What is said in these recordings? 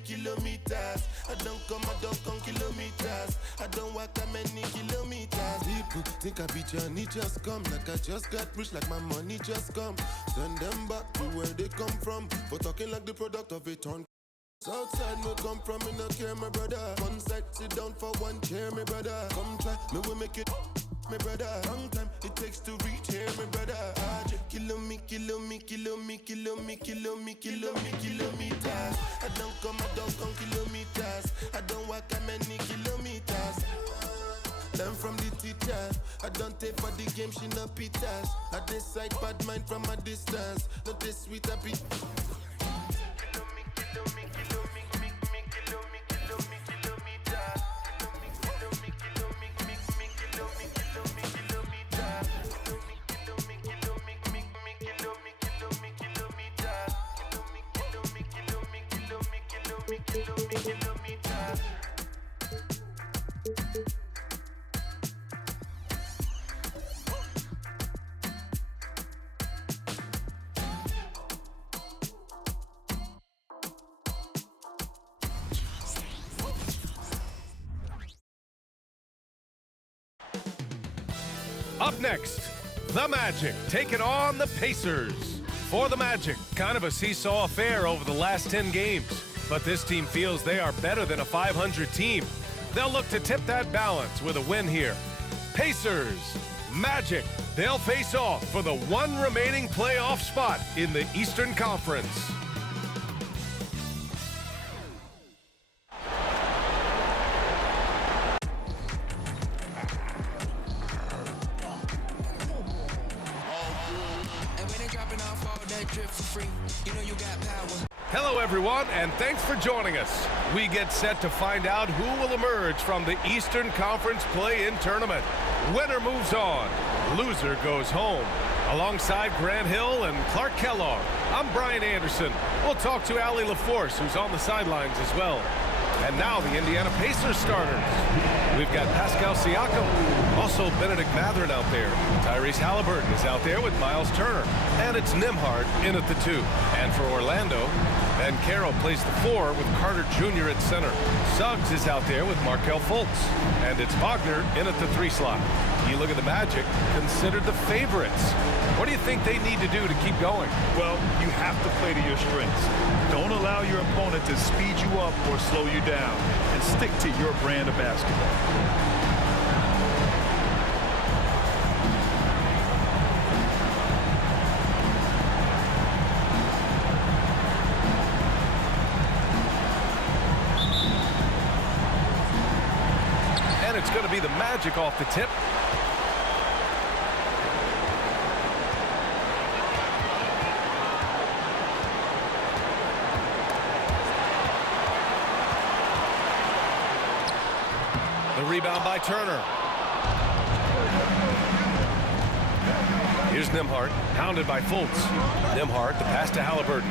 kilometers. I don't come kilometers. I don't walk that many kilometers. People think I be Johnny, just come. Like I just got rich, like my money just come. Send them back to where they come from. For talking like the product of a ton. Outside me come from, me no care, my brother. One side, sit down for one chair, my brother. Come try, me will make it, my brother. Long time it takes to reach here, my brother. Kilometers. I don't come kilometers. I don't walk that many kilometers. Learn from the teacher. I don't take for the game, she no pitas. I decide bad mind from a distance. Not this sweet, I be. Up next, the Magic taking on the Pacers. For the Magic, kind of a seesaw affair over the last 10 games. But this team feels they are better than a 500 team. They'll look to tip that balance with a win here. Pacers, Magic, they'll face off for the one remaining playoff spot in the Eastern Conference. Hello everyone, and thanks for joining us. We get set to find out who will emerge from the Eastern Conference play-in tournament. Winner moves on, loser goes home. Alongside Grant Hill and Clark Kellogg, I'm Brian Anderson. We'll talk to Allie LaForce, who's on the sidelines as well. And now the Indiana Pacers starters. We've got Pascal Siakam, also Benedict Mathurin out there. Tyrese Halliburton is out there with Miles Turner. And it's Nembhard in at the 2. And for Orlando, Banchero plays the 4 with Carter Jr. at center. Suggs is out there with Markelle Fultz. And it's Wagner in at the 3 slot. You look at the Magic, considered the favorites. What do you think they need to do to keep going? Well, you have to play to your strengths. Don't allow your opponent to speed you up or slow you down, and stick to your brand of basketball. And it's going to be the Magic off the tip. The rebound by Turner. Here's Nembhard, pounded by Fultz. Nembhard, the pass to Halliburton.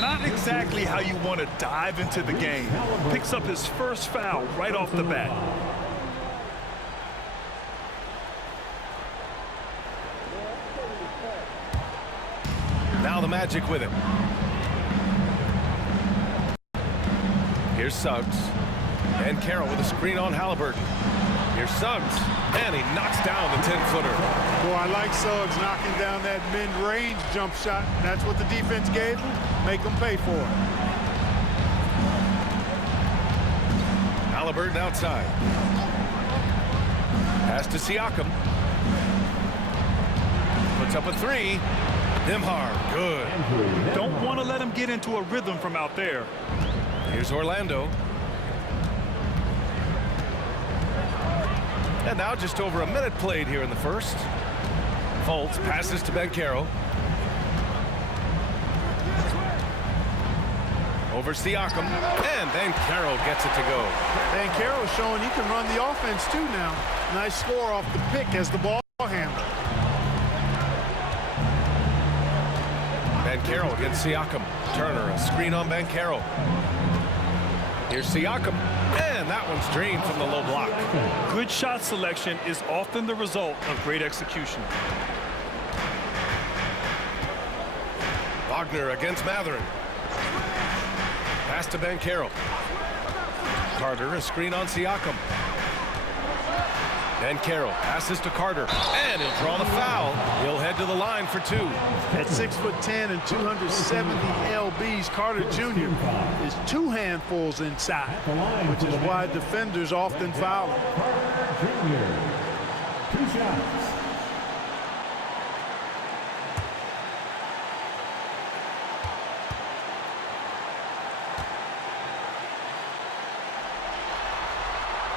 Not exactly how you want to dive into the game. Picks up his first foul right off the bat. Now the Magic with him. Here's Suggs. And Carroll with a screen on Halliburton. Here's Suggs. And he knocks down the 10-footer. Boy, I like Suggs knocking down that mid-range jump shot. That's what the defense gave him. Make them pay for it. Halliburton outside. Pass to Siakam. Puts up a 3. Nembhard, good. Don't want to let him get into a rhythm from out there. Here's Orlando. And now just over a minute played here in the first. Fultz passes to Banchero. Over Siakam. And Banchero gets it to go. Banchero showing he can run the offense too now. Nice score off the pick as the ball handler. Banchero against Siakam. Turner, a screen on Banchero. Here's Siakam, and that one's drained from the low block. Good shot selection is often the result of great execution. Wagner against Matherin. Pass to Banchero. Carter, a screen on Siakam. Banchero passes to Carter, and he'll draw the foul. He'll head to the line for 2. At 6'10" and 270 lbs, Carter Jr. is 2 handfuls inside, which is why defenders often foul him. Jr. 2 shots.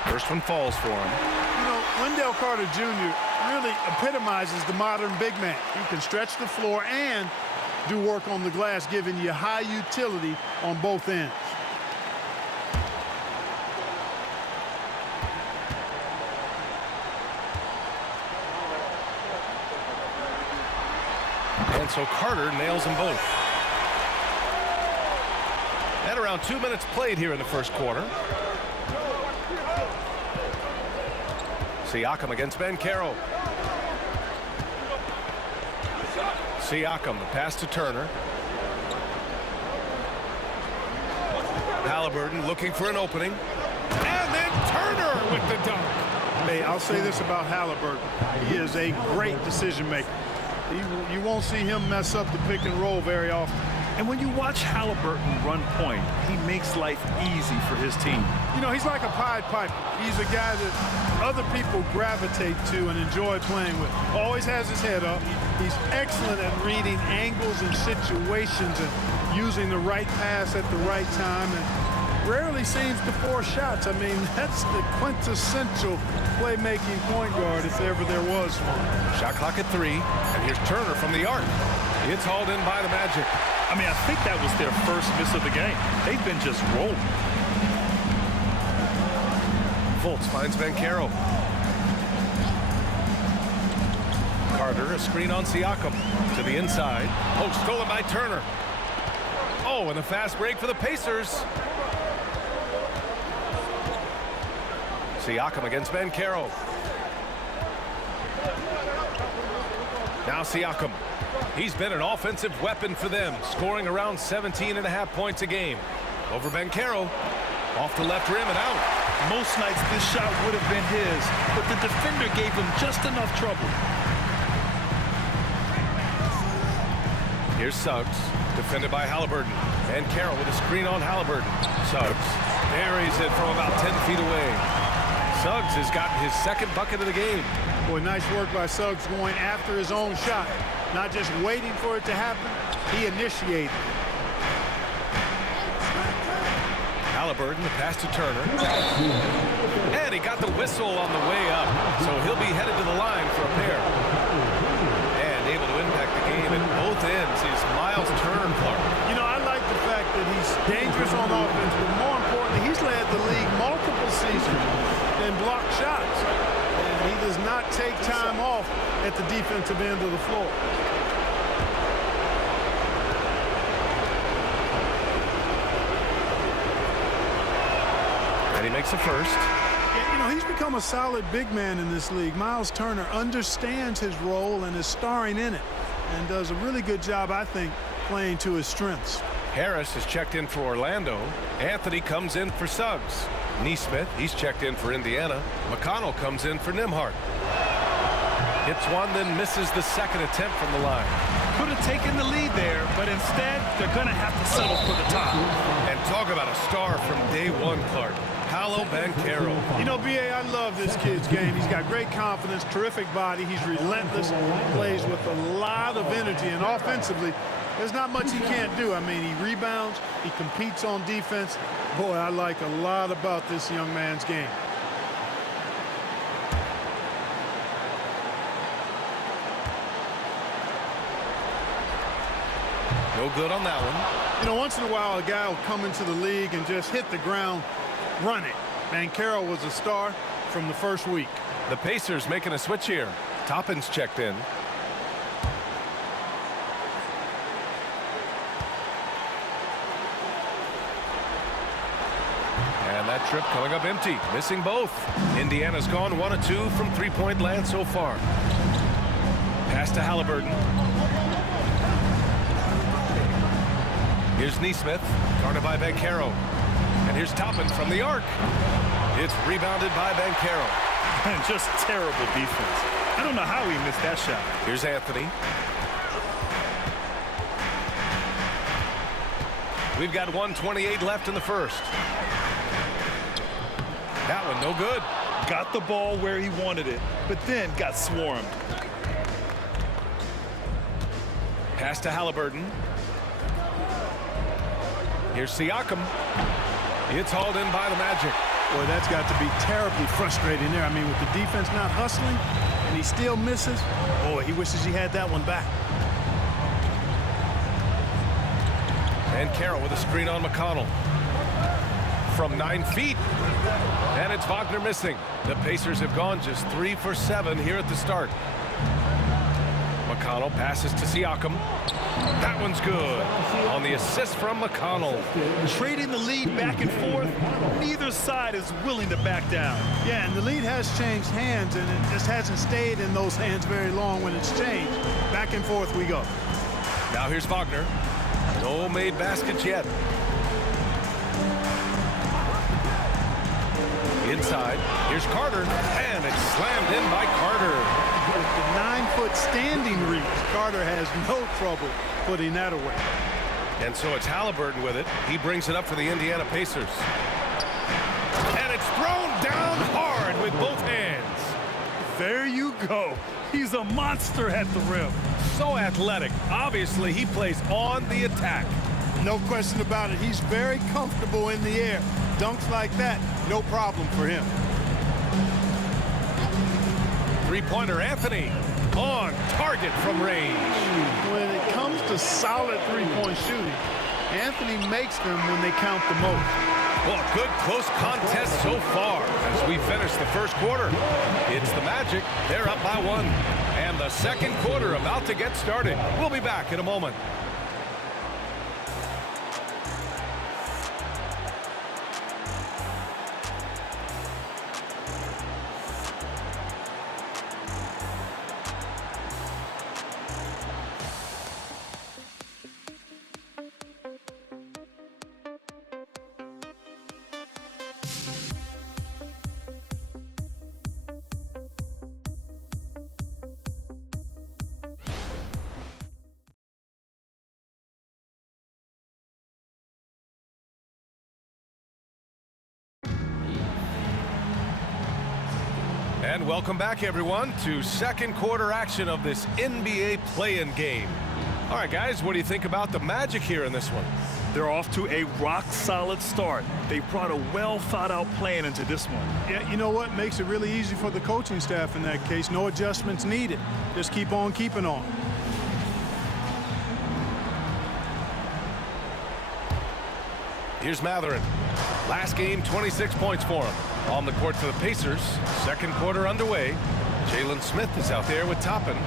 First one falls for him. You know, Wendell Carter Jr. really epitomizes the modern big man. He can stretch the floor and do work on the glass, giving you high utility on both ends. And so Carter nails them both. At around 2 minutes played here in the first quarter. Siakam against Banchero. Siakam, the pass to Turner. Halliburton looking for an opening. And then Turner with the dunk. Hey, I'll say this about Halliburton. He is a great decision maker. You won't see him mess up the pick and roll very often. And when you watch Halliburton run point, he makes life easy for his team. You know, he's like a Pied Piper. He's a guy that other people gravitate to and enjoy playing with. Always has his head up. He's excellent at reading angles and situations and using the right pass at the right time, and rarely seems to force shots. I mean, that's the quintessential playmaking point guard if ever there was one. Shot clock at 3, and here's Turner from the arc. It's hauled in by the Magic. I mean, I think that was their first miss of the game. They've been just rolling. Fultz finds Banchero. Carter, a screen on Siakam. To the inside. Oh, stolen by Turner. Oh, and a fast break for the Pacers. Siakam against Banchero. Now Siakam. He's been an offensive weapon for them, scoring around 17.5 points a game. Over Banchero. Off the left rim and out. Most nights this shot would have been his, but the defender gave him just enough trouble. Here's Suggs, defended by Halliburton. And Carroll with a screen on Halliburton. Suggs buries it from about 10 feet away. Suggs has gotten his second bucket of the game. Boy, nice work by Suggs going after his own shot. Not just waiting for it to happen, he initiated. Halliburton, the pass to Turner. And he got the whistle on the way up, so he'll be headed to the line for a pair. And able to impact the game at both ends is Miles Turner Clark. You know, I like the fact that he's dangerous on offense, but more importantly, he's led the league multiple seasons in blocked shots. And he does not take time off at the defensive end of the floor. And he makes the first. Yeah, you know, he's become a solid big man in this league. Miles Turner understands his role and is starring in it, and does a really good job, I think, playing to his strengths. Harris has checked in for Orlando. Anthony comes in for Suggs. Neesmith, he's checked in for Indiana. McConnell comes in for Nembhard. Hits one, then misses the second attempt from the line. Could have taken the lead there, but instead, they're going to have to settle for the top. And talk about a star from day one, Clark. Paolo Banchero. You know, B.A., I love this kid's game. He's got great confidence, terrific body. He's relentless, plays with a lot of energy, and offensively, there's not much he can't do. I mean, he rebounds, he competes on defense. Boy, I like a lot about this young man's game. No good on that one. You know, once in a while, a guy will come into the league and just hit the ground running. Banchero was a star from the first week. The Pacers making a switch here. Toppin's checked in. And that trip coming up empty, missing both. Indiana's gone 1 of 2 from three-point land so far. Pass to Halliburton. Here's Neesmith, guarded by Banchero. And here's Toppin from the arc. It's rebounded by Banchero. And just terrible defense. I don't know how he missed that shot. Here's Anthony. We've got 1:28 left in the first. That one no good. Got the ball where he wanted it, but then got swarmed. Pass to Halliburton. Here's Siakam. It's hauled in by the Magic. Boy, that's got to be terribly frustrating there. I mean, with the defense not hustling and he still misses, boy, he wishes he had that one back. And Carroll with a screen on McConnell. From 9 feet. And it's Wagner missing. The Pacers have gone just 3 for 7 here at the start. McConnell passes to Siakam. That one's good. On the assist from McConnell. Trading the lead back and forth, neither side is willing to back down. Yeah, and the lead has changed hands, and it just hasn't stayed in those hands very long when it's changed. Back and forth we go. Now here's Wagner. No made baskets yet. Inside, here's Carter, and it's slammed in by Carter. With the 9-foot standing reach, Carter has no trouble putting that away. And so it's Halliburton with it. He brings it up for the Indiana Pacers. And it's thrown down hard with both hands. There you go. He's a monster at the rim. So athletic. Obviously, he plays on the attack. No question about it. He's very comfortable in the air. Dunks like that, no problem for him. Three-pointer Anthony on target from range. When it comes to solid three-point shooting, Anthony makes them when they count the most. Well, good close contest so far as we finish the first quarter. It's the Magic. They're up by 1. And the second quarter about to get started. We'll be back in a moment. And welcome back, everyone, to second quarter action of this NBA play-in game. All right, guys, what do you think about the Magic here in this one? They're off to a rock-solid start. They brought a well-thought-out plan into this one. Yeah, you know what? Makes it really easy for the coaching staff in that case. No adjustments needed. Just keep on keeping on. Here's Mathurin. Last game, 26 points for him. On the court for the Pacers. Second quarter underway. Jalen Smith is out there with Toppin.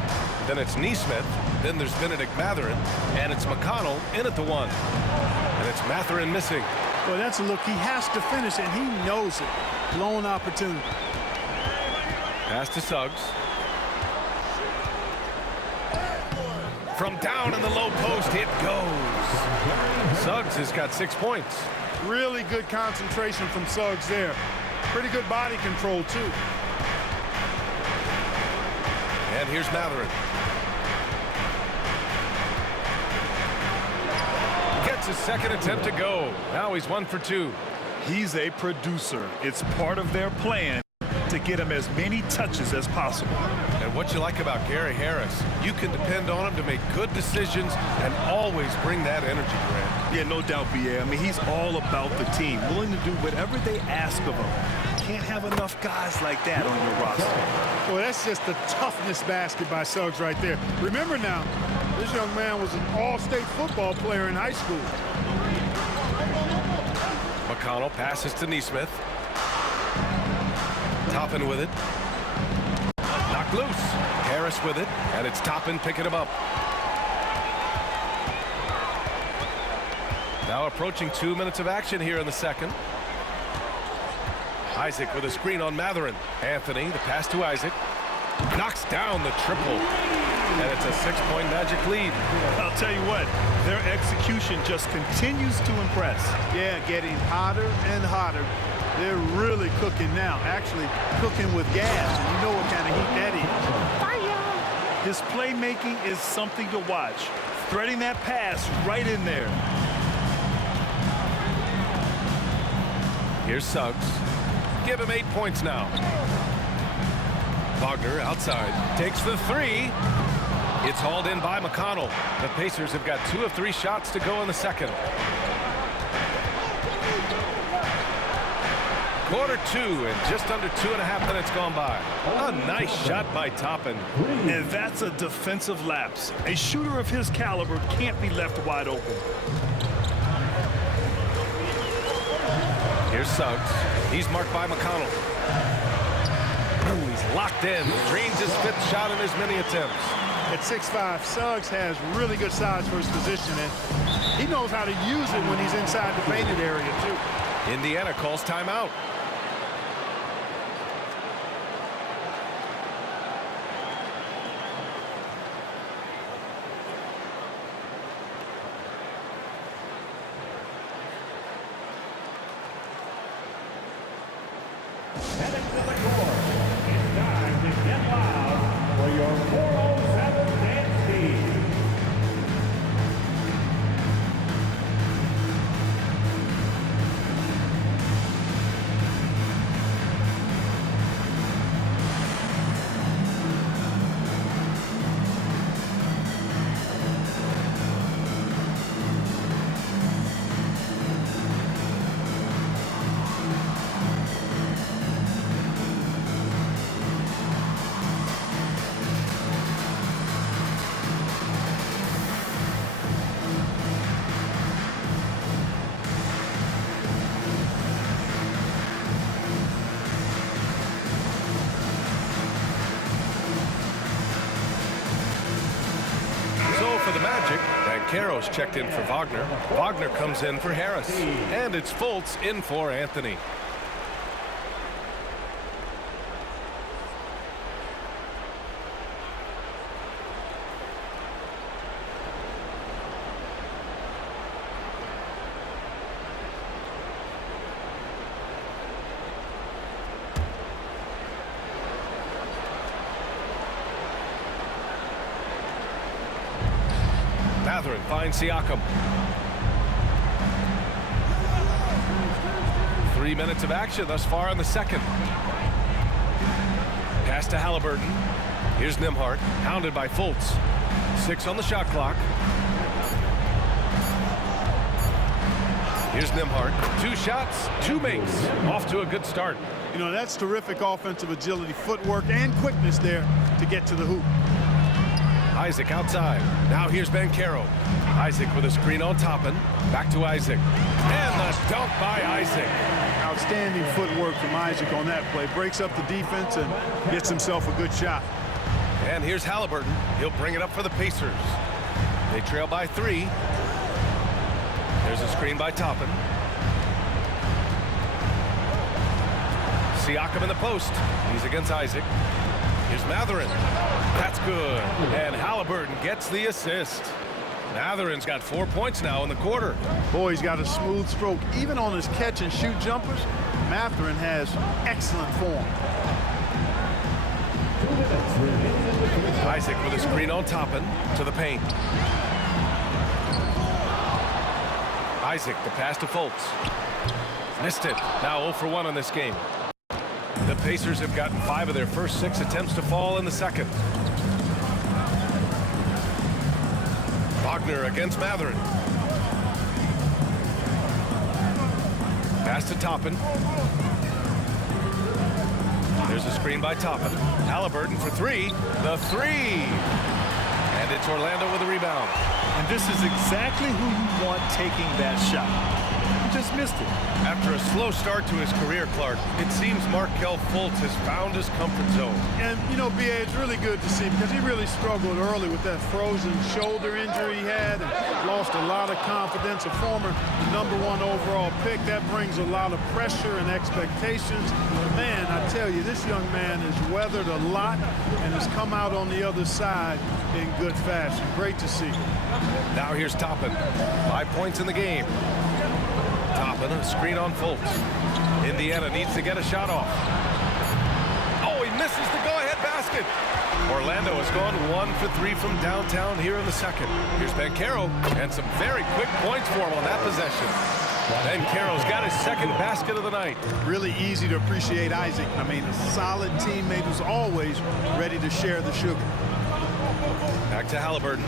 Then it's Neesmith. Then there's Benedict Mathurin. And it's McConnell in at the 1. And it's Mathurin missing. Well, that's a look. He has to finish, and he knows it. Blown opportunity. Pass to Suggs. From down in the low post, it goes. Suggs has got 6 points. Really good concentration from Suggs there. Pretty good body control, too. And here's Mathurin. Gets his second attempt to go. Now he's 1 for 2. He's a producer. It's part of their plan to get him as many touches as possible. And what you like about Gary Harris, you can depend on him to make good decisions and always bring that energy, Grant. Yeah, no doubt, B.A. I mean, he's all about the team, willing to do whatever they ask of him. Can't have enough guys like that on your roster. Well, that's just the toughness basket by Suggs right there. Remember now, this young man was an all-state football player in high school. McConnell passes to Neesmith. Toppin with it. Knocked loose. Harris with it, and it's Toppin picking him up. Now approaching 2 minutes of action here in the second. Isaac with a screen on Mathurin. Anthony, the pass to Isaac. knocks down the triple. And it's a 6-point Magic lead. I'll tell you what, their execution just continues to impress. Yeah, getting hotter and hotter. They're really cooking now, actually cooking with gas, and you know what kind of heat that is. Fire! His playmaking is something to watch. Threading that pass right in there. Here's Suggs. Give him 8 points now. Wagner outside. Takes the three. It's hauled in by McConnell. The Pacers have got 2 of 3 shots to go in the second. Quarter 2 and just under 2.5 minutes gone by. A nice shot by Toppin. And that's a defensive lapse. A shooter of his caliber can't be left wide open. Here's Suggs. He's marked by McConnell. Ooh, he's locked in. Drains his 5th shot in as many attempts. At 6'5", Suggs has really good size for his position, and he knows how to use it when he's inside the painted area, too. Indiana calls timeout. Heading to the court, it's time to get loud for your 407 dance team. For the Magic, Banchero's checked in for Wagner. Wagner comes in for Harris. And it's Fultz in for Anthony. Mathurin finds Siakam. 3 minutes of action thus far in the second. Pass to Halliburton. Here's Nembhard, hounded by Fultz. 6 on the shot clock. Here's Nembhard. 2 shots, 2 makes. Off to a good start. You know, that's terrific offensive agility, footwork, and quickness there to get to the hoop. Isaac outside. Now here's Banchero. Isaac with a screen on Toppin. Back to Isaac. And the dunk by Isaac. Outstanding footwork from Isaac on that play. Breaks up the defense and gets himself a good shot. And here's Halliburton. He'll bring it up for the Pacers. They trail by 3. There's a screen by Toppin. Siakam in the post. He's against Isaac. Here's Mathurin. That's good. And Halliburton gets the assist. Mathurin's got 4 points now in the quarter. Boy, he's got a smooth stroke. Even on his catch and shoot jumpers, Mathurin has excellent form. Isaac with a screen on Toppin to the paint. Isaac, the pass to Fultz. Missed it. Now 0 for 1 in this game. The Pacers have gotten 5 of their first 6 attempts to fall in the second. Wagner against Mathurin. Pass to Toppin. There's a screen by Toppin. Halliburton for 3. The 3. And it's Orlando with a rebound. And this is exactly who you want taking that shot. just missed it. After a slow start to his career, Clark, it seems Markelle Fultz has found his comfort zone. And, you know, B.A., it's really good to see because he really struggled early with that frozen shoulder injury he had and lost a lot of confidence. A former #1 overall pick, that brings a lot of pressure and expectations. Man, I tell you, this young man has weathered a lot and has come out on the other side in good fashion. Great to see. Now here's Toppin. 5 points in the game. Toppin, a screen on Fultz. Indiana needs to get a shot off. Oh, he misses the go-ahead basket. Orlando has gone 1 for 3 from downtown here in the second. Here's Banchero, and some very quick points for him on that possession. Banchero's got his second basket of the night. Really easy to appreciate Isaac. I mean, a solid teammate who's always ready to share the sugar. Back to Halliburton.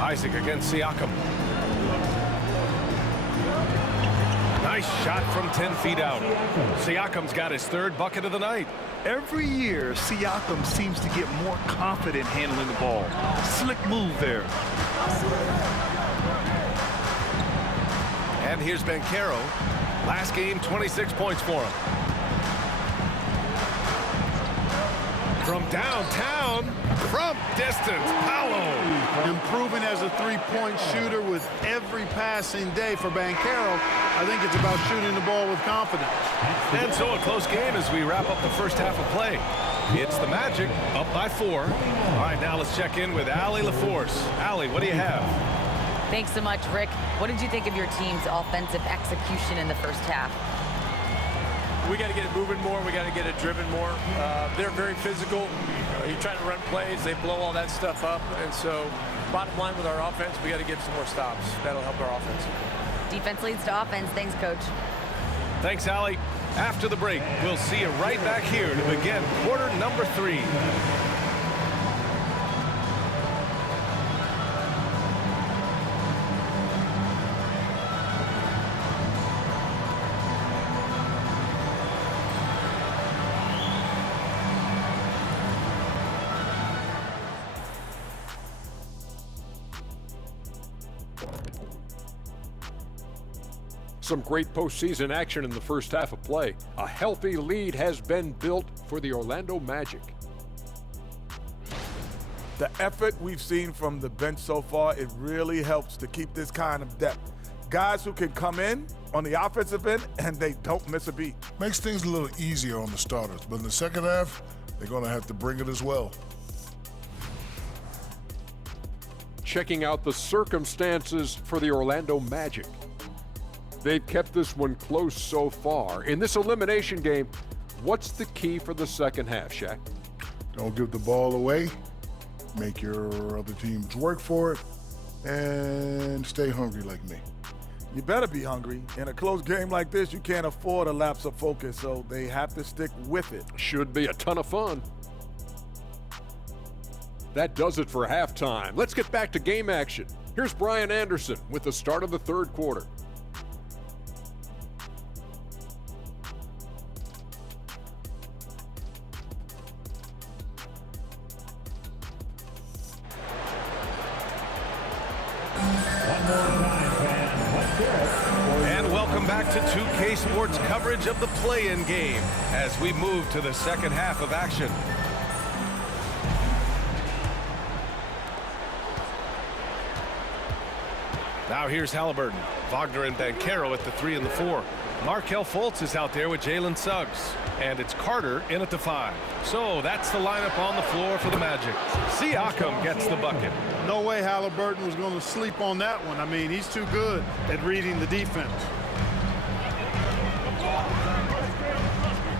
Isaac against Siakam. Nice shot from 10 feet out. Siakam's got his third bucket of the night. Every year, Siakam seems to get more confident handling the ball. Slick move there. And here's Banchero. Last game, 26 points for him. From downtown, from distance, Paolo. Improving as a three-point shooter with every passing day for Banchero. I think it's about shooting the ball with confidence. And so a close game as we wrap up the first half of play. It's the Magic up by 4. All right, now let's check in with Allie LaForce. Allie, what do you have? Thanks so much, Rick. What did you think of your team's offensive execution in the first half? We got to get it moving more. We got to get it driven more. They're very physical. You're trying to run plays. They blow all that stuff up. And so bottom line with our offense, we got to get some more stops. That'll help our offense. Defense leads to offense. Thanks, Coach. Thanks, Allie. After the break, we'll see you right back here to begin quarter number 3. Some great postseason action in the first half of play. A healthy lead has been built for the Orlando Magic. The effort we've seen from the bench so far, it really helps to keep this kind of depth. Guys who can come in on the offensive end and they don't miss a beat. Makes things a little easier on the starters, but in the second half, they're going to have to bring it as well. Checking out the circumstances for the Orlando Magic. They've kept this one close so far. In this elimination game, what's the key for the second half, Shaq? Don't give the ball away. Make your other teams work for it. And stay hungry like me. You better be hungry. In a close game like this, you can't afford a lapse of focus, so they have to stick with it. Should be a ton of fun. That does it for halftime. Let's get back to game action. Here's Brian Anderson with the start of the third quarter. And welcome back to 2K Sports coverage of the play-in game as we move to the second half of action. Now here's Halliburton. Wagner and Banchero at the 3 and the 4. Markelle Fultz is out there with Jalen Suggs. And it's Carter in at the 5. So that's the lineup on the floor for the Magic. Siakam gets the bucket. No way Halliburton was going to sleep on that one. I mean, he's too good at reading the defense.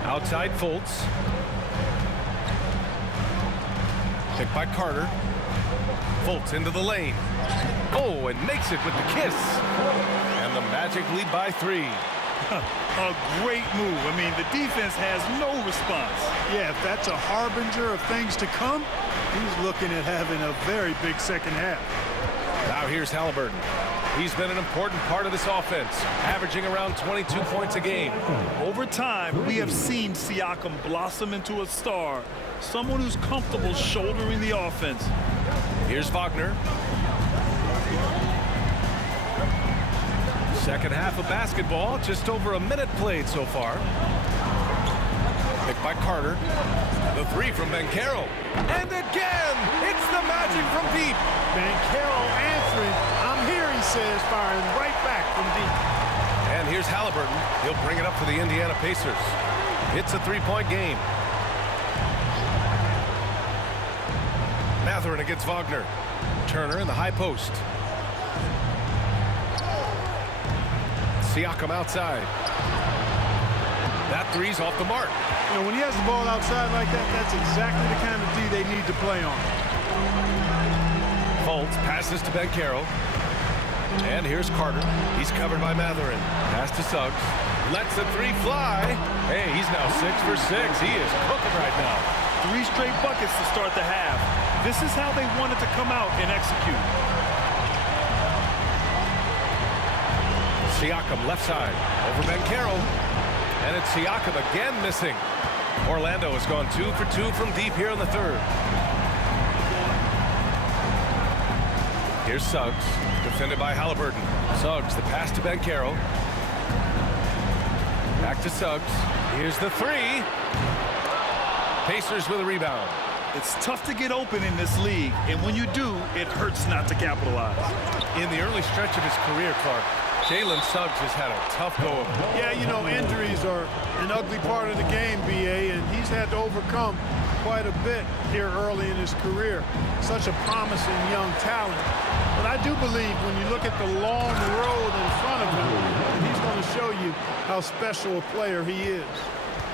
Outside Fultz. Picked by Carter. Fultz into the lane. Oh, and makes it with the kiss. And the Magic lead by 3. A great move. I mean, the defense has no response. Yeah, if that's a harbinger of things to come, he's looking at having a very big second half. Now here's Halliburton. He's been an important part of this offense, averaging around 22 points a game. Over time, we have seen Siakam blossom into a star, someone who's comfortable shouldering the offense. Here's Wagner. Second half of basketball, just over a minute played so far. Picked by Carter. The three from Banchero. And again, it's the Magic from deep. Banchero answering. I'm here, he says, firing right back from deep. And here's Halliburton. He'll bring it up for the Indiana Pacers. It's a three-point game. Mathurin against Wagner. Turner in the high post. Siakam outside. That three's off the mark. You know, when he has the ball outside like that, that's exactly the kind of D they need to play on. Fultz passes to Banchero. And here's Carter. He's covered by Mathurin. Pass to Suggs. Lets the three fly. Hey, he's now 6 for 6. He is cooking right now. 3 straight buckets to start the half. This is how they wanted to come out and execute. Siakam left side over Banchero. And it's Siakam again missing. Orlando has gone 2 for 2 from deep here in the third. Here's Suggs, defended by Halliburton. Suggs, the pass to Banchero. Back to Suggs. Here's the three. Pacers with a rebound. It's tough to get open in this league, and when you do, it hurts not to capitalize. In the early stretch of his career, Clark, Jalen Suggs has had a tough go of it. Yeah, you know, injuries are an ugly part of the game, B.A., and he's had to overcome quite a bit here early in his career. Such a promising young talent. But I do believe when you look at the long road in front of him, he's going to show you how special a player he is.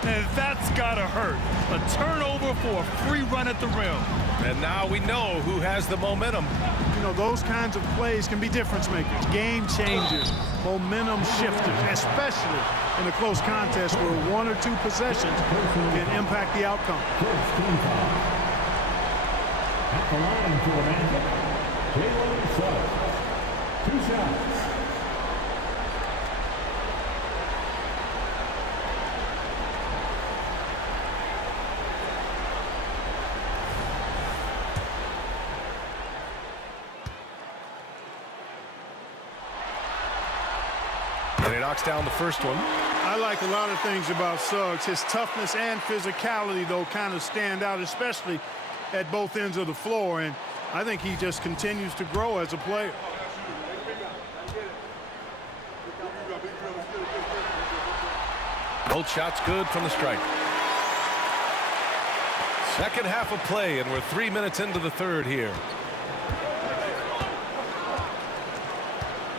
And that's gotta hurt. A turnover for a free run at the rim. And now we know who has the momentum. You know, those kinds of plays can be difference makers, game changers, momentum shifters, especially in a close contest where 1 or 2 possessions can impact the outcome. At the line for the Magic, Jalen Suggs. 2 shots. And he knocks down the first one. I like a lot of things about Suggs. His toughness and physicality, though, kind of stand out, especially at both ends of the floor. And I think he just continues to grow as a player. Both shots good from the strike. Second half of play, and we're 3 minutes into the third here.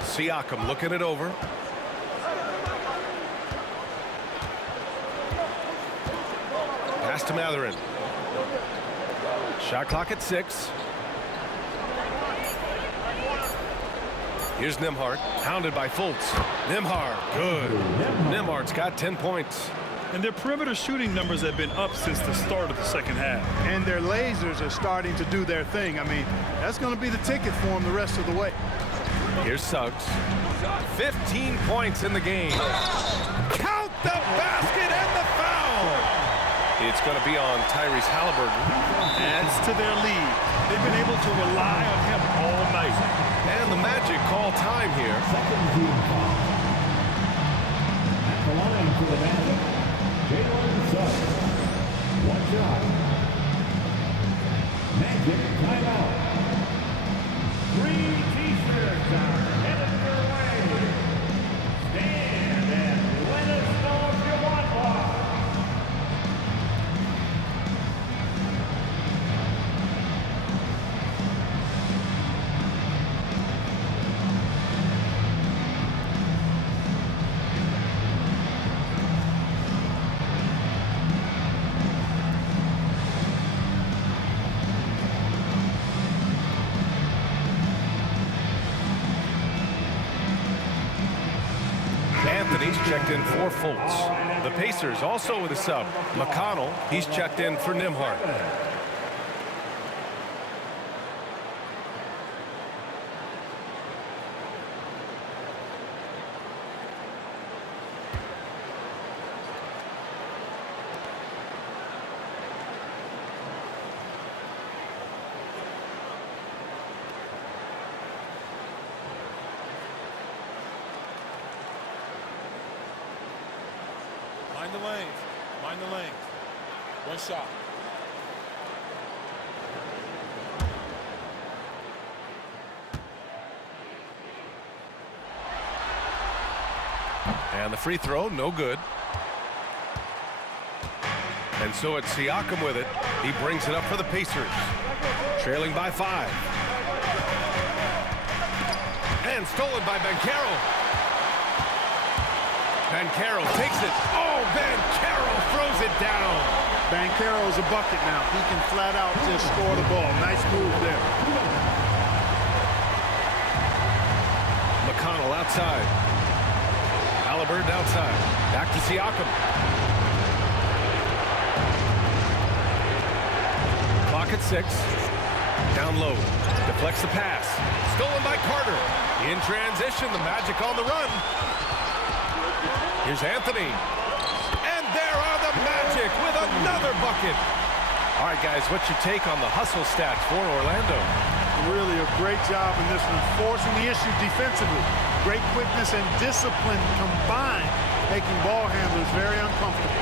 Siakam looking it over. Pass to Mathurin. Shot clock at 6. Here's Nembhard, hounded by Fultz. Nembhard, good. Nembhard's got 10 points. And their perimeter shooting numbers have been up since the start of the second half. And their lasers are starting to do their thing. I mean, that's going to be the ticket for them the rest of the way. Here's Suggs. 15 points in the game. Count the basket and the foul. It's going to be on Tyrese Halliburton. Adds to their lead. They've been able to rely on him all night. And the Magic call time here. Second team foul. At the line for the Magic, Jalen Suggs. 1 shot. Magic timeout. 3 T-shirts are headed your way. Stand and let us know if you want one. Anthony's checked in for Fultz. The Pacers also with a sub. McConnell, he's checked in for Nembhard. the lanes. Mind the lanes. One shot. And the free throw, no good. And so it's Siakam with it. He brings it up for the Pacers. Trailing by 5. And stolen by Banchero. Banchero takes it. Oh, Banchero throws it down. Banchero's a bucket now. He can flat out just score the ball. Nice move there. McConnell outside. Halliburton outside. Back to Siakam. Clock at 6. Down low. Deflects the pass. Stolen by Carter. In transition, the Magic on the run. Here's Anthony. And there are the Magic with another bucket. All right, guys, what's your take on the hustle stats for Orlando? Really a great job in this one, forcing the issue defensively. Great quickness and discipline combined, making ball handlers very uncomfortable.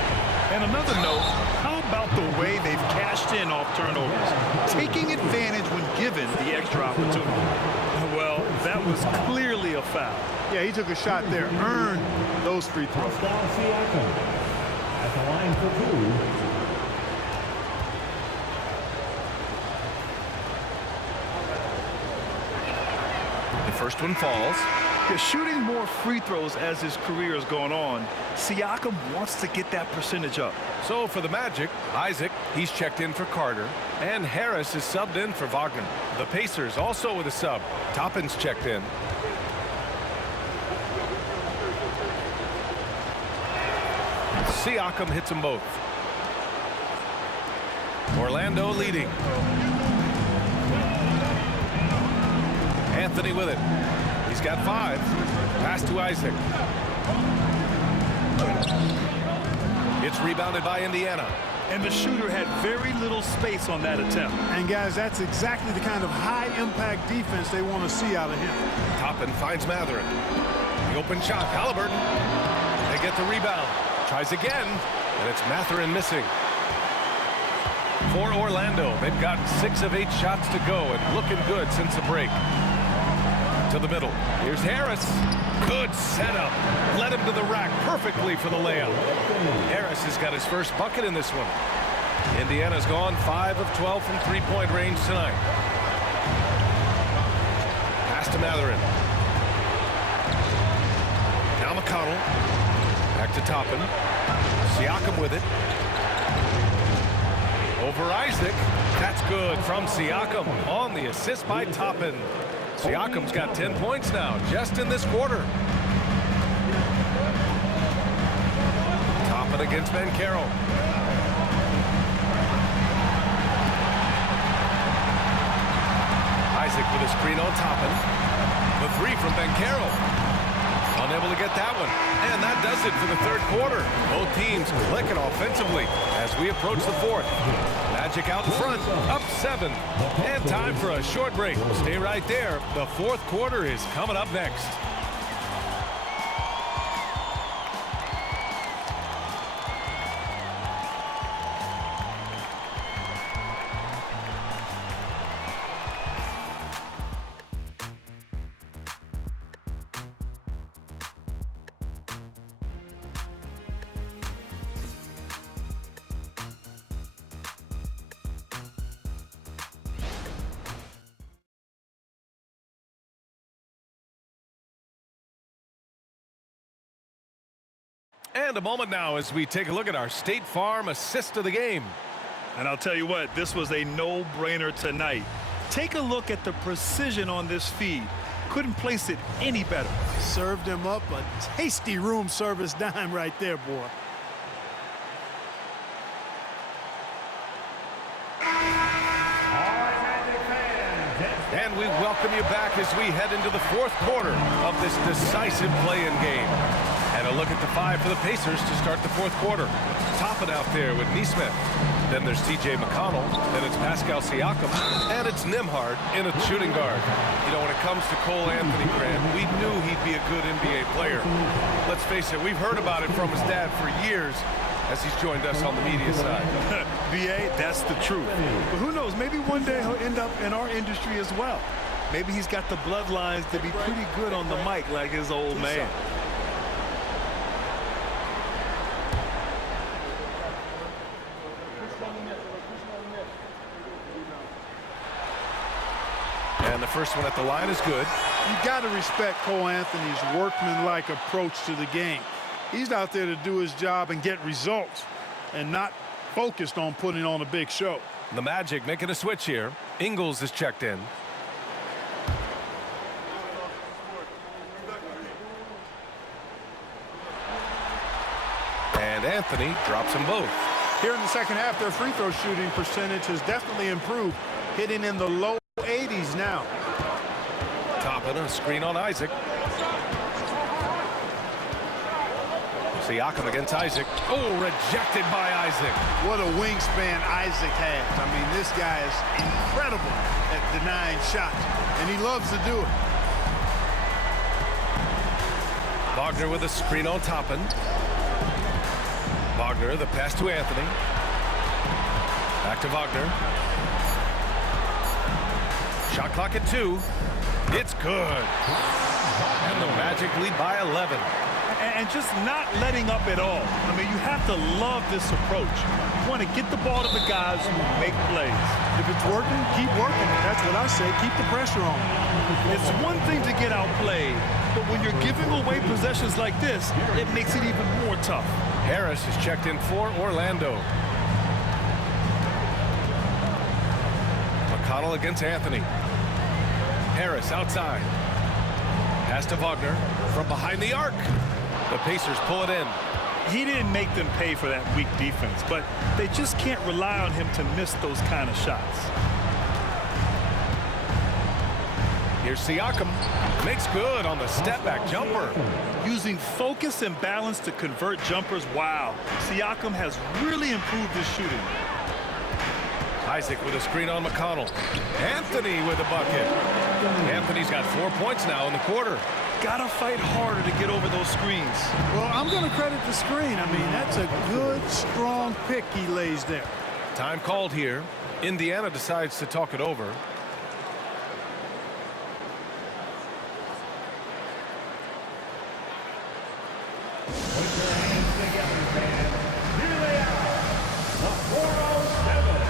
And another note, how about the way they've cashed in off turnovers? Taking advantage when given the extra opportunity. Well, that was clearly a foul. Yeah, he took a shot there, earned those free throws. At the line for 2. The first one falls. He's shooting more free throws as his career has gone on. Siakam wants to get that percentage up. So for the Magic, Isaac, he's checked in for Carter, and Harris is subbed in for Wagner. The Pacers also with a sub. Toppin's checked in. Siakam hits them both. Orlando leading. Anthony with it. He's got 5. Pass to Isaac. It's rebounded by Indiana. And the shooter had very little space on that attempt. And guys, that's exactly the kind of high-impact defense they want to see out of him. Toppin finds Mathurin. The open shot, Halliburton. They get the rebound. Tries again, and it's Mathurin missing. For Orlando, they've gotten 6 of 8 shots to go and looking good since the break. To the middle. Here's Harris. Good setup. Led him to the rack perfectly for the layup. Harris has got his first bucket in this one. Indiana's gone 5 of 12 from three-point range tonight. Pass to Mathurin. Now McConnell. Back to Toppin. Siakam with it. Over Isaac. That's good from Siakam on the assist by Toppin. Siakam's got 10 points now, just in this quarter. Toppin against Banchero. Isaac with a screen on Toppin. The 3 from Banchero. Unable to get that one. And that does it for the third quarter. Both teams clicking offensively as we approach the fourth. Magic out in front, up 7. And time for a short break. Stay right there. The fourth quarter is coming up next. And a moment now as we take a look at our State Farm assist of the game. And I'll tell you what, this was a no-brainer tonight. Take a look at the precision on this feed. Couldn't place it any better. Served him up a tasty room service dime right there, boy. And we welcome you back as we head into the fourth quarter of this decisive play-in game. And a look at the 5 for the Pacers to start the fourth quarter. Toppin out there with Nesmith. Then there's T.J. McConnell. Then it's Pascal Siakam. And it's Nembhard in a shooting guard. You know, when it comes to Cole Anthony, Grant, we knew he'd be a good NBA player. Let's face it, we've heard about it from his dad for years. as he's joined us on the media side. B.A., that's the truth. But who knows, maybe one day he'll end up in our industry as well. Maybe he's got the bloodlines to be pretty good on the mic like his old man. And the first one at the line is good. You got to respect Cole Anthony's workmanlike approach to the game. He's out there to do his job and get results and not focused on putting on a big show. The Magic making a switch here. Ingles is checked in. And Anthony drops them both. Here in the second half, their free throw shooting percentage has definitely improved, hitting in the low 80s now. Toppin, a screen on Isaac. Siakam against Isaac. Oh, rejected by Isaac. What a wingspan Isaac has. I mean, this guy is incredible at denying shots, and he loves to do it. Wagner with a screen on Toppin. Wagner, the pass to Anthony. Back to Wagner. Shot clock at 2. It's good. And the Magic lead by 11. And just not letting up at all. I mean, you have to love this approach. You want to get the ball to the guys who make plays. If it's working, keep working. That's what I say. Keep the pressure on. It's one thing to get outplayed, but when you're giving away possessions like this, it makes it even more tough. Harris is checked in for Orlando. McConnell against Anthony. Harris outside. Pass to Wagner from behind the arc. The Pacers pull it in. He didn't make them pay for that weak defense, but they just can't rely on him to miss those kind of shots. Here's Siakam. Makes good on the step-back jumper. Using focus and balance to convert jumpers, wow. Siakam has really improved his shooting. Isaac with a screen on McConnell. Anthony with a bucket. Anthony's got 4 points now in the quarter. Gotta fight harder to get over those screens. Well, I'm going to credit the screen. I mean, that's a good, strong pick he lays there. Time called here. Indiana decides to talk it over. Put your hands together, fans. Here they are, the 407.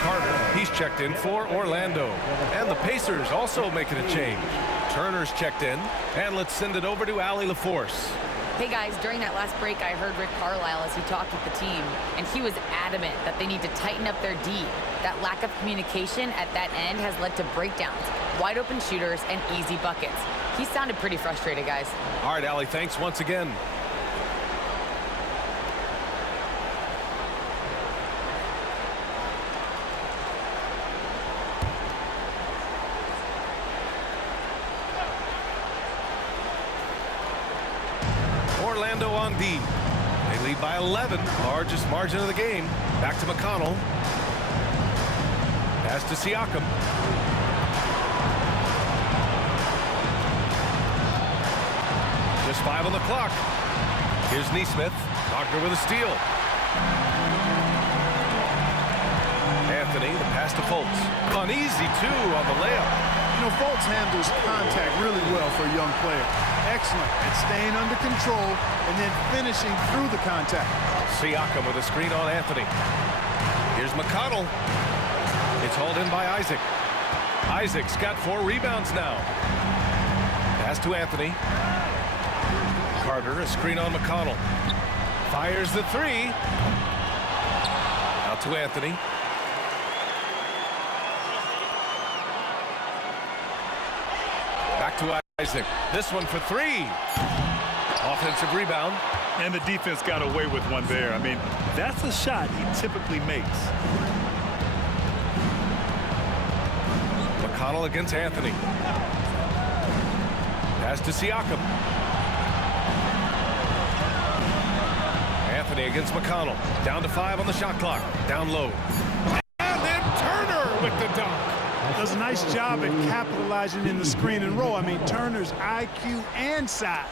Carter, he's checked in for Orlando. And the Pacers also making a change. Turner's checked in. And let's send it over to Allie LaForce. Hey guys, during that last break, I heard Rick Carlisle as he talked with the team, and he was adamant that they need to tighten up their D. That lack of communication at that end has led to breakdowns, wide open shooters, and easy buckets. He sounded pretty frustrated, guys. All right, Allie, thanks once again. Orlando on D. They lead by 11, largest margin of the game. Back to McConnell. Pass to Siakam. Just 5 on the clock. Here's Nesmith. Wagner with a steal. Anthony, the pass to Fultz. Uneasy, too, on the layup. You know, Fultz handles contact really well for a young player. Excellent at staying under control and then finishing through the contact. Siakam with a screen on Anthony. Here's McConnell. It's hauled in by Isaac. Isaac's got 4 rebounds now. Pass to Anthony. Carter, a screen on McConnell. Fires the three. Out to Anthony. Back to Isaac. This one for three. Offensive rebound. And the defense got away with one there. I mean, that's a shot he typically makes. McConnell against Anthony. Pass to Siakam. Anthony against McConnell. Down to 5 on the shot clock. Down low. And then Turner with the dunk. Does a nice job at capitalizing in the screen and roll. I mean, Turner's IQ and size.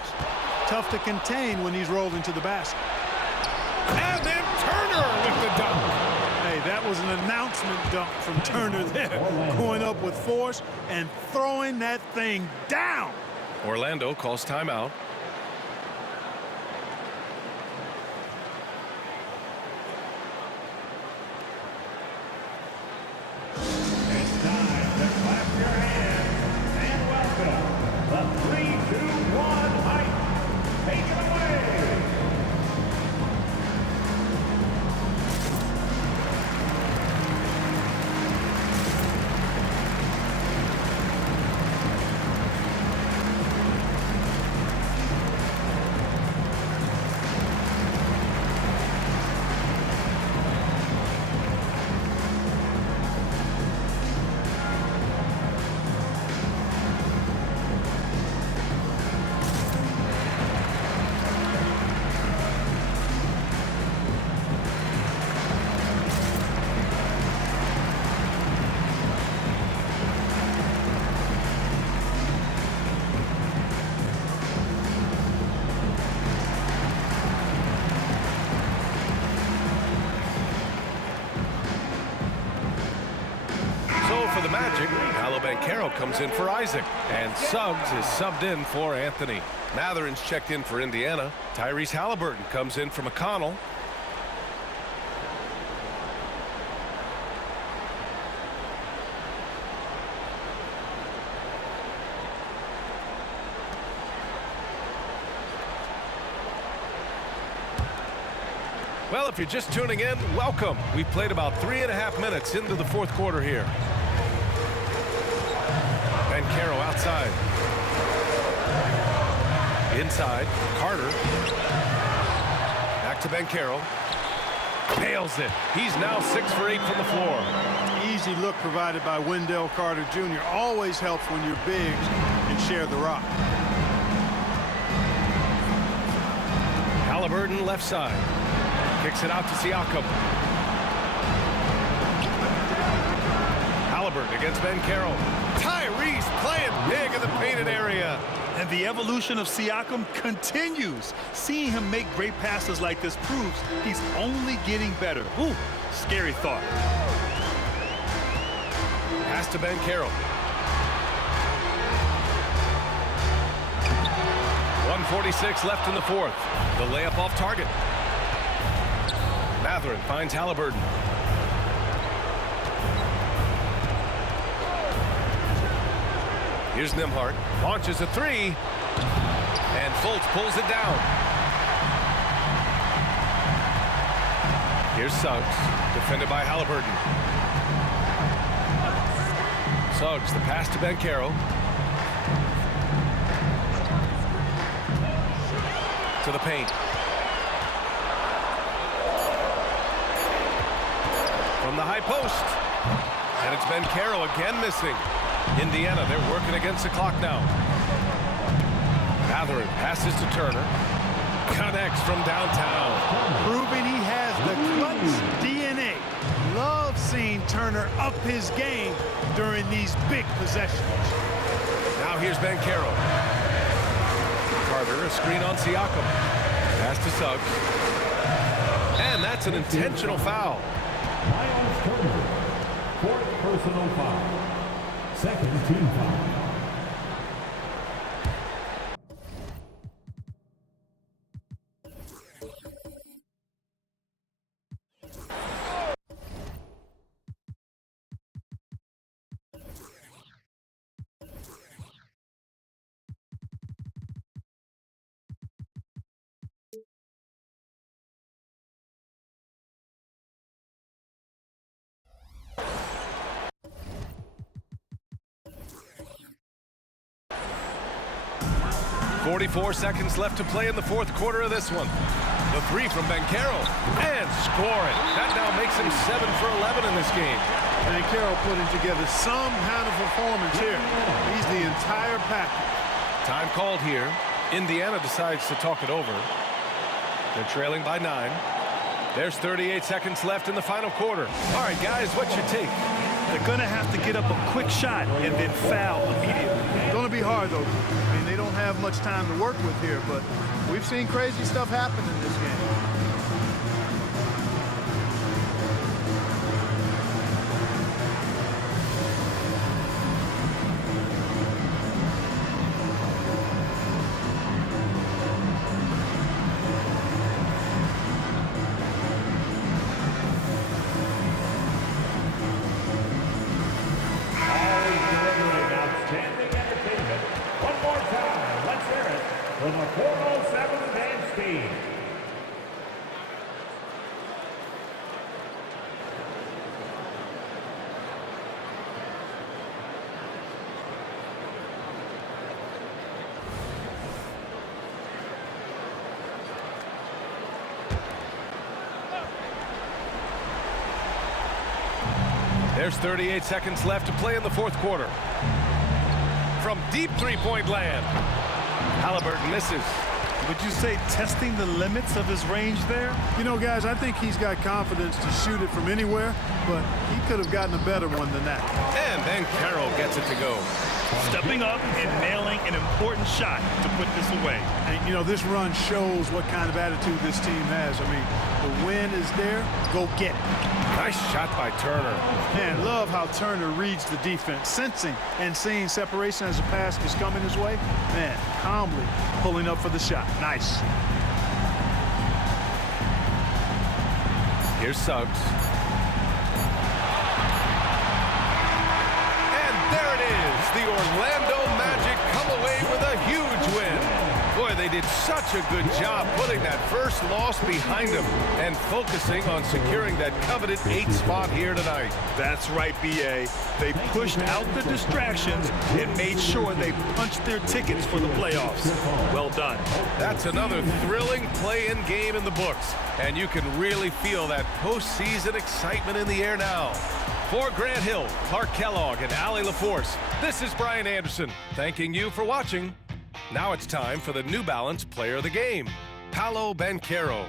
Tough to contain when he's rolling to the basket. And then Turner with the dunk. Hey, that was an announcement dunk from Turner there. Going up with force and throwing that thing down. Orlando calls timeout. It's time to clap your hands and welcome the 3-2-1 hype. Take it away. For the Magic, Paolo Banchero comes in for Isaac, and Suggs is subbed in for Anthony. Matherin's checked in for Indiana. Tyrese Halliburton comes in for McConnell. Well, if you're just tuning in, welcome. We've played about 3.5 minutes into the fourth quarter here. Banchero outside. Inside, Carter. Back to Banchero. Nails it. He's now 6 for 8 from the floor. Easy look provided by Wendell Carter Jr. Always helps when your bigs can share the rock. Halliburton left side. Kicks it out to Siakam. Halliburton against Banchero. Tyrese playing big in the painted area. And the evolution of Siakam continues. Seeing him make great passes like this proves he's only getting better. Ooh, scary thought. Pass to Banchero. 1:46 left in the fourth. The layup off target. Matherin finds Halliburton. Here's Nembhard. Launches a three. And Fultz pulls it down. Here's Suggs. Defended by Halliburton. Suggs, the pass to Banchero. To the paint. From the high post. And it's Banchero again missing. Indiana, they're working against the clock now. Matherin passes to Turner. Connects from downtown. Proving he has the clutch DNA. Love seeing Turner up his game during these big possessions. Now here's Banchero. Carter, a screen on Siakam. Pass to Suggs. And that's an intentional foul. Miles Turner, 4th personal foul. Second team foul. 44 seconds left to play in the fourth quarter of this one. The three from Banchero, and scoring. That now makes him 7 for 11 in this game. Banchero putting together some kind of performance here. He's the entire package. Time called here. Indiana decides to talk it over. They're trailing by 9. There's 38 seconds left in the final quarter. All right, guys, what's your take? They're going to have to get up a quick shot and then foul immediately. It's going to be hard, though. I mean, they don't have much time to work with here, but we've seen crazy stuff happen in this game. From the 407 advanced speed. There's 38 seconds left to play in the fourth quarter. From deep three-point land, Halliburton misses. Would you say testing the limits of his range there? You know, guys, I think he's got confidence to shoot it from anywhere, but he could have gotten a better one than that. And then Carroll gets it to go. Stepping up and nailing an important shot to put this away. And, you know, this run shows what kind of attitude this team has. I mean, the win is there. Go get it. Nice shot by Turner. Man, love how Turner reads the defense, sensing and seeing separation as the pass is coming his way. Man, calmly pulling up for the shot. Nice. Here's Suggs. And there it is. The Orlando Magic come away with a huge win. Boy, they did such a good job putting that first loss behind them and focusing on securing that coveted 8th spot here tonight. That's right, B.A. They pushed out the distractions and made sure they punched their tickets for the playoffs. Well done. That's another thrilling play-in game in the books, and you can really feel that postseason excitement in the air now. For Grant Hill, Clark Kellogg, and Allie LaForce, this is Brian Anderson, thanking you for watching. Now it's time for the New Balance Player of the Game, Paolo Banchero.